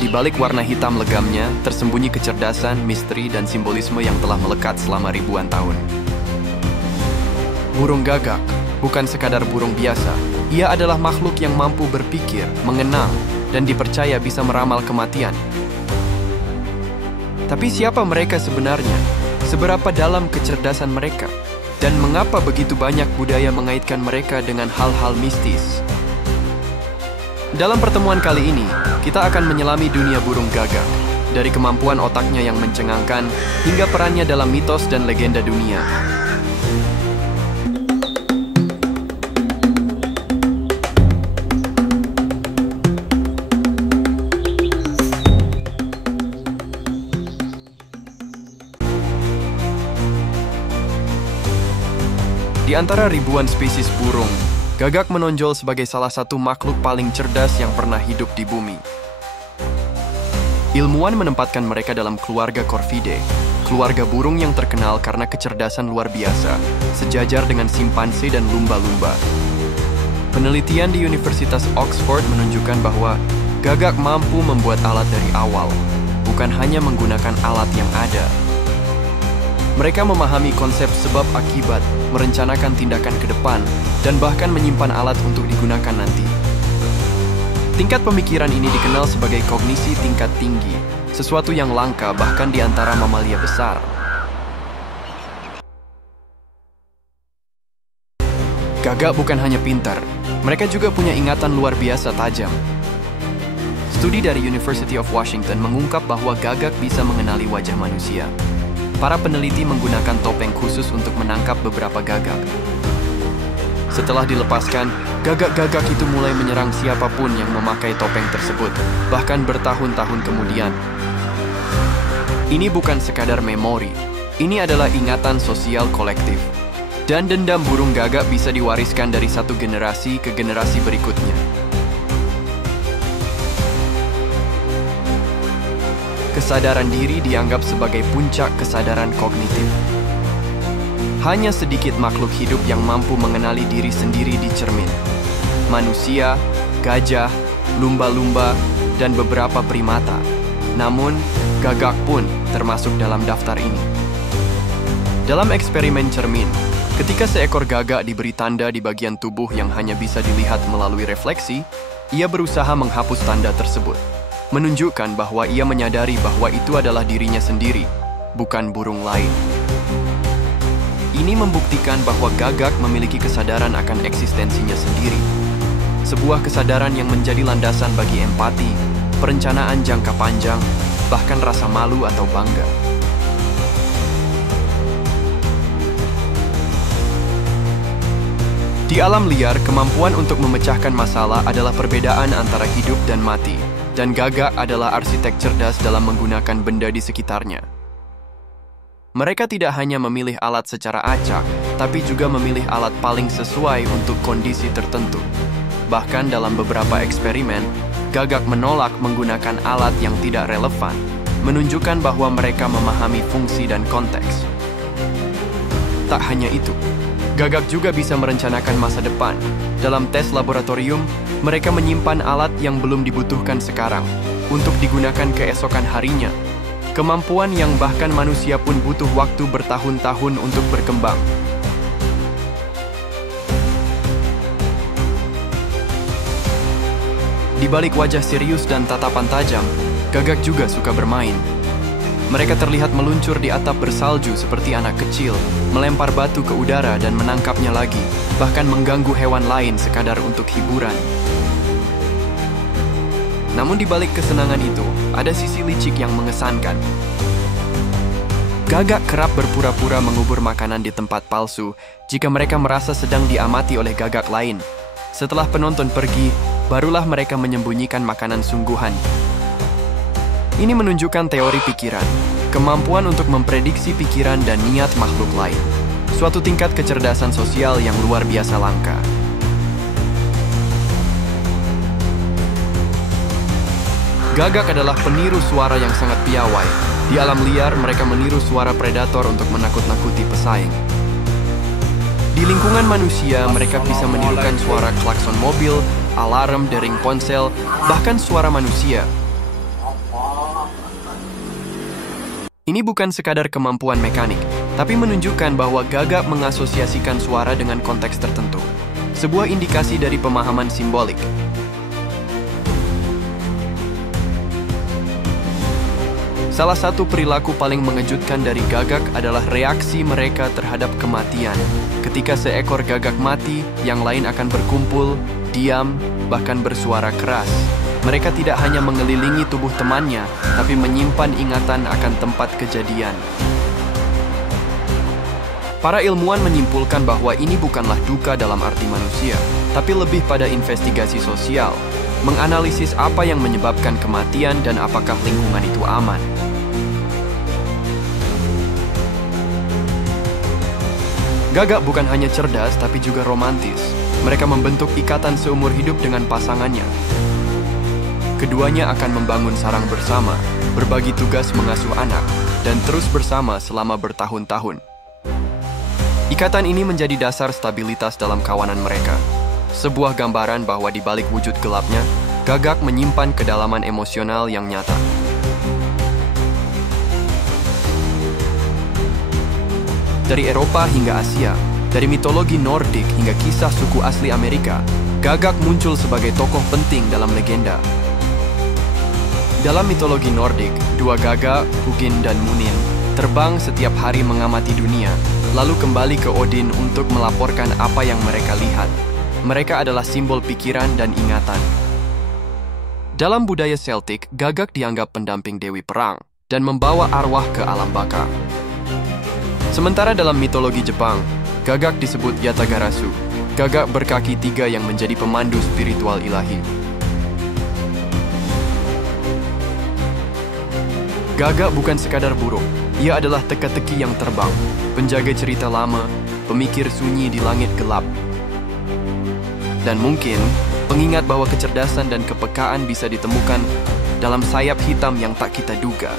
Di balik warna hitam legamnya, tersembunyi kecerdasan, misteri, dan simbolisme yang telah melekat selama ribuan tahun. Burung gagak bukan sekadar burung biasa. Ia adalah makhluk yang mampu berpikir, mengenal, dan dipercaya bisa meramal kematian. Tapi siapa mereka sebenarnya? Seberapa dalam kecerdasan mereka? Dan mengapa begitu banyak budaya mengaitkan mereka dengan hal-hal mistis? Dalam pertemuan kali ini, kita akan menyelami dunia burung gagak, dari kemampuan otaknya yang mencengangkan hingga perannya dalam mitos dan legenda dunia. Di antara ribuan spesies burung, gagak menonjol sebagai salah satu makhluk paling cerdas yang pernah hidup di bumi. Ilmuwan menempatkan mereka dalam keluarga Corvidae, keluarga burung yang terkenal karena kecerdasan luar biasa, sejajar dengan simpanse dan lumba-lumba. Penelitian di Universitas Oxford menunjukkan bahwa gagak mampu membuat alat dari awal, bukan hanya menggunakan alat yang ada. Mereka memahami konsep sebab akibat, merencanakan tindakan ke depan, dan bahkan menyimpan alat untuk digunakan nanti. Tingkat pemikiran ini dikenal sebagai kognisi tingkat tinggi, sesuatu yang langka bahkan di antara mamalia besar. Gagak bukan hanya pintar, mereka juga punya ingatan luar biasa tajam. Studi dari University of Washington mengungkap bahwa gagak bisa mengenali wajah manusia. Para peneliti menggunakan topeng khusus untuk menangkap beberapa gagak. Setelah dilepaskan, gagak-gagak itu mulai menyerang siapapun yang memakai topeng tersebut, bahkan bertahun-tahun kemudian. Ini bukan sekadar memori, ini adalah ingatan sosial kolektif. Dan dendam burung gagak bisa diwariskan dari satu generasi ke generasi berikutnya. Kesadaran diri dianggap sebagai puncak kesadaran kognitif. Hanya sedikit makhluk hidup yang mampu mengenali diri sendiri di cermin. Manusia, gajah, lumba-lumba, dan beberapa primata. Namun, gagak pun termasuk dalam daftar ini. Dalam eksperimen cermin, ketika seekor gagak diberi tanda di bagian tubuh yang hanya bisa dilihat melalui refleksi, ia berusaha menghapus tanda tersebut, menunjukkan bahwa ia menyadari bahwa itu adalah dirinya sendiri, bukan burung lain. Ini membuktikan bahwa gagak memiliki kesadaran akan eksistensinya sendiri. Sebuah kesadaran yang menjadi landasan bagi empati, perencanaan jangka panjang, bahkan rasa malu atau bangga. Di alam liar, kemampuan untuk memecahkan masalah adalah perbedaan antara hidup dan mati. Dan gagak adalah arsitek cerdas dalam menggunakan benda di sekitarnya. Mereka tidak hanya memilih alat secara acak, tapi juga memilih alat paling sesuai untuk kondisi tertentu. Bahkan dalam beberapa eksperimen, gagak menolak menggunakan alat yang tidak relevan, menunjukkan bahwa mereka memahami fungsi dan konteks. Tak hanya itu, gagak juga bisa merencanakan masa depan. Dalam tes laboratorium, mereka menyimpan alat yang belum dibutuhkan sekarang untuk digunakan keesokan harinya. Kemampuan yang bahkan manusia pun butuh waktu bertahun-tahun untuk berkembang. Di balik wajah serius dan tatapan tajam, gagak juga suka bermain. Mereka terlihat meluncur di atap bersalju seperti anak kecil, melempar batu ke udara dan menangkapnya lagi, bahkan mengganggu hewan lain sekadar untuk hiburan. Namun di balik kesenangan itu, ada sisi licik yang mengesankan. Gagak kerap berpura-pura mengubur makanan di tempat palsu jika mereka merasa sedang diamati oleh gagak lain. Setelah penonton pergi, barulah mereka menyembunyikan makanan sungguhan. Ini menunjukkan teori pikiran, kemampuan untuk memprediksi pikiran dan niat makhluk lain. Suatu tingkat kecerdasan sosial yang luar biasa langka. Gagak adalah peniru suara yang sangat piawai. Di alam liar, mereka meniru suara predator untuk menakut-nakuti pesaing. Di lingkungan manusia, mereka bisa menirukan suara klakson mobil, alarm, dering ponsel, bahkan suara manusia. Ini bukan sekadar kemampuan mekanik, tapi menunjukkan bahwa Gagak mengasosiasikan suara dengan konteks tertentu. Sebuah indikasi dari pemahaman simbolik. Salah satu perilaku paling mengejutkan dari Gagak adalah reaksi mereka terhadap kematian. Ketika seekor Gagak mati, yang lain akan berkumpul, diam, bahkan bersuara keras. Mereka tidak hanya mengelilingi tubuh temannya, tapi menyimpan ingatan akan tempat kejadian. Para ilmuwan menyimpulkan bahwa ini bukanlah duka dalam arti manusia, tapi lebih pada investigasi sosial, menganalisis apa yang menyebabkan kematian dan apakah lingkungan itu aman. Gagak bukan hanya cerdas, tapi juga romantis. Mereka membentuk ikatan seumur hidup dengan pasangannya. Keduanya akan membangun sarang bersama, berbagi tugas mengasuh anak, dan terus bersama selama bertahun-tahun. Ikatan ini menjadi dasar stabilitas dalam kawanan mereka. Sebuah gambaran bahwa di balik wujud gelapnya, Gagak menyimpan kedalaman emosional yang nyata. Dari Eropa hingga Asia, dari mitologi Nordik hingga kisah suku asli Amerika, Gagak muncul sebagai tokoh penting dalam legenda. Dalam mitologi Nordik, dua Gagak, Hugin dan Munin, terbang setiap hari mengamati dunia, lalu kembali ke Odin untuk melaporkan apa yang mereka lihat. Mereka adalah simbol pikiran dan ingatan. Dalam budaya Celtic, Gagak dianggap pendamping Dewi Perang dan membawa arwah ke alam baka. Sementara dalam mitologi Jepang, Gagak disebut Yatagarasu, Gagak berkaki 3 yang menjadi pemandu spiritual ilahi. Gagak bukan sekadar burung, ia adalah teka-teki yang terbang, penjaga cerita lama, pemikir sunyi di langit gelap. Dan mungkin, pengingat bahwa kecerdasan dan kepekaan bisa ditemukan dalam sayap hitam yang tak kita duga.